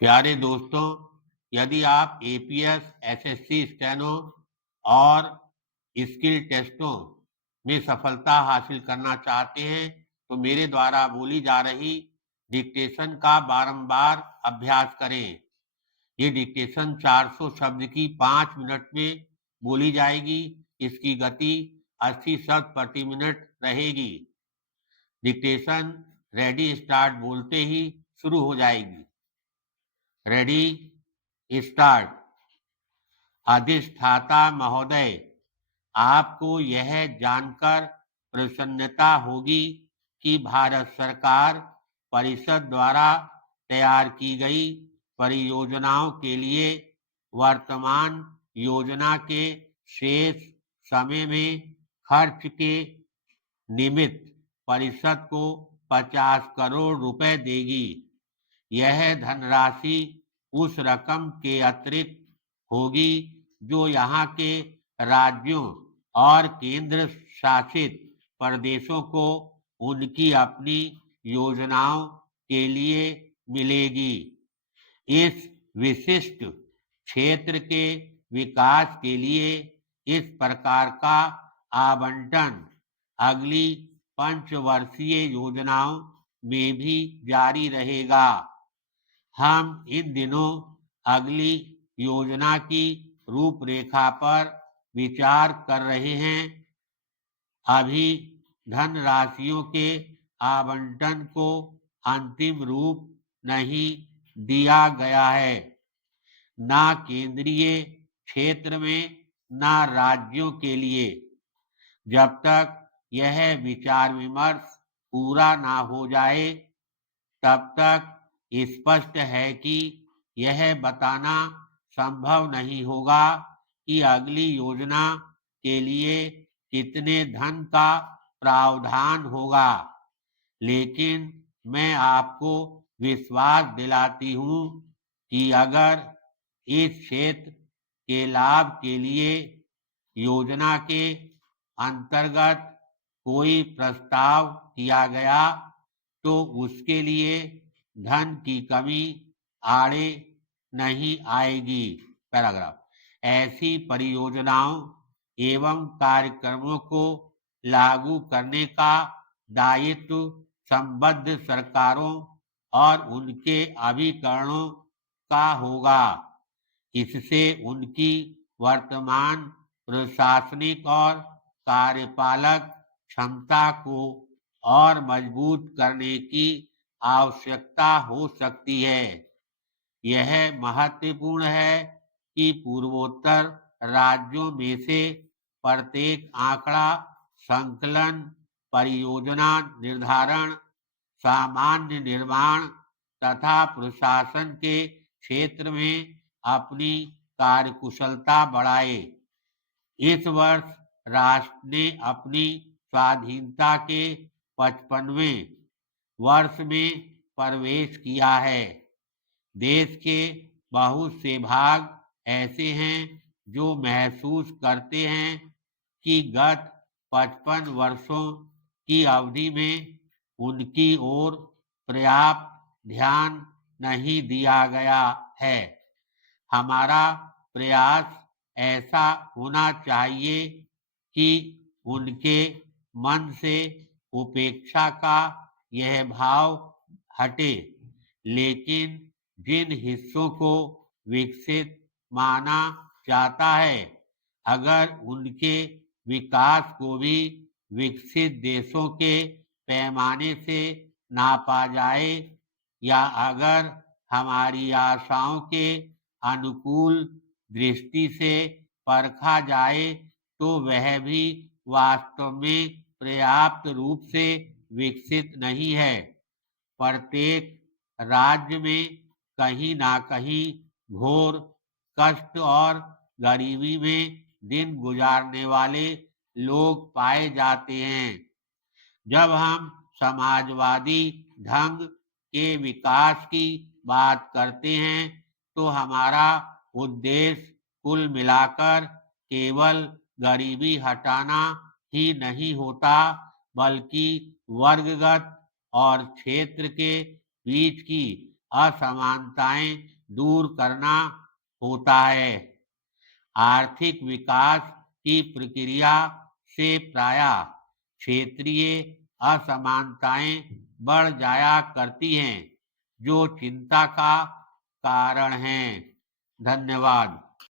प्यारे दोस्तों, यदि आप एपीएस, एसएससी, स्टेनो और स्किल टेस्टों में सफलता हासिल करना चाहते हैं, तो मेरे द्वारा बोली जा रही डिक्टेशन का बारंबार अभ्यास करें। ये डिक्टेशन 400 शब्द की 5 मिनट में बोली जाएगी। इसकी गति 80 शब्द प्रति मिनट रहेगी। डिक्टेशन रेडी स्टार्ट बोलते ही शुरू हो जाएगी। Ready start. अधिष्ठाता महोदय, आपको यह जानकर प्रसन्नता होगी कि भारत सरकार परिषद द्वारा तैयार की गई परियोजनाओं के लिए वर्तमान योजना के शेष समय में खर्च के निमित्त परिषद को 50 करोड़ रुपए देगी। यह धनराशि उस रकम के अतिरिक्त होगी जो यहाँ के राज्यों और केंद्र शासित प्रदेशों को उनकी अपनी योजनाओं के लिए मिलेगी। इस विशिष्ट क्षेत्र के विकास के लिए इस प्रकार का आवंटन अगली पंचवर्षीय योजनाओं में भी जारी रहेगा। हम इन दिनों अगली योजना की रूपरेखा पर विचार कर रहे हैं। अभी धनराशियों के आवंटन को अंतिम रूप नहीं दिया गया है, ना केंद्रीय क्षेत्र में ना राज्यों के लिए। जब तक यह विचार विमर्श पूरा ना हो जाए, तब तक स्पष्ट है कि यह बताना संभव नहीं होगा कि अगली योजना के लिए कितने धन का प्रावधान होगा। लेकिन मैं आपको विश्वास दिलाती हूँ कि अगर इस क्षेत्र के लाभ के लिए योजना के अंतर्गत कोई प्रस्ताव किया गया, तो उसके लिए धन की कमी आड़े नहीं आएगी। पैराग्राफ। ऐसी परियोजनाओं एवं कार्यक्रमों को लागू करने का दायित्व संबद्ध सरकारों और उनके अभिकरणों का होगा। इससे उनकी वर्तमान प्रशासनिक और कार्यपालक क्षमता को और मजबूत करने की आवश्यकता हो सकती है। यह महत्वपूर्ण है कि पूर्वोत्तर राज्यों में से प्रत्येक आंकड़ा संकलन, परियोजना निर्धारण, सामान्य निर्माण तथा प्रशासन के क्षेत्र में अपनी कार्यकुशलता बढ़ाए। इस वर्ष राष्ट्र ने अपनी स्वाधीनता के 55वें वर्ष में प्रवेश किया है। देश के बहुत से भाग ऐसे हैं जो महसूस करते हैं कि गत 55 वर्षों की अवधि में उनकी ओर पर्याप्त ध्यान नहीं दिया गया है। हमारा प्रयास ऐसा होना चाहिए कि उनके मन से उपेक्षा का यह भाव हटे, लेकिन जिन हिस्सों को विकसित माना जाता है, अगर उनके विकास को भी विकसित देशों के पैमाने से नापा जाए या अगर हमारी आशाओं के अनुकूल दृष्टि से परखा जाए, तो वह भी वास्तव में पर्याप्त रूप से विकसित नहीं है। प्रत्येक राज्य में कहीं ना कहीं घोर कष्ट और गरीबी में दिन गुजारने वाले लोग पाए जाते हैं। जब हम समाजवादी ढंग के विकास की बात करते हैं, तो हमारा उद्देश्य कुल मिलाकर केवल गरीबी हटाना ही नहीं होता, बल्कि वर्गगत और क्षेत्र के बीच की असमानताएं दूर करना होता है। आर्थिक विकास की प्रक्रिया से प्रायः क्षेत्रीय असमानताएं बढ़ जाया करती हैं, जो चिंता का कारण है। धन्यवाद।